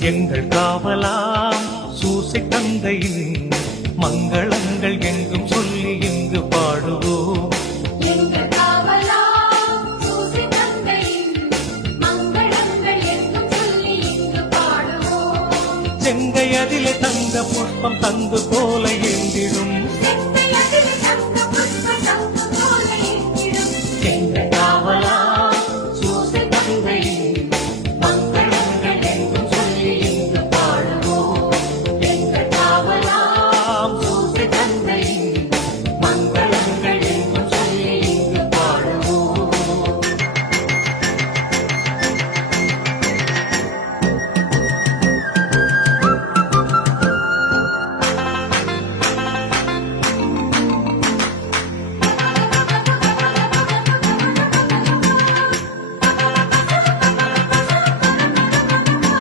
எங்கள் காவலாம் சூசை தந்தையின் மங்களங்கள் எங்கும் சொல்லி இங்கு பாடுவோம். செங்கை அதிலே தங்க புஷ்பம் தந்து போல ஏந்திடும்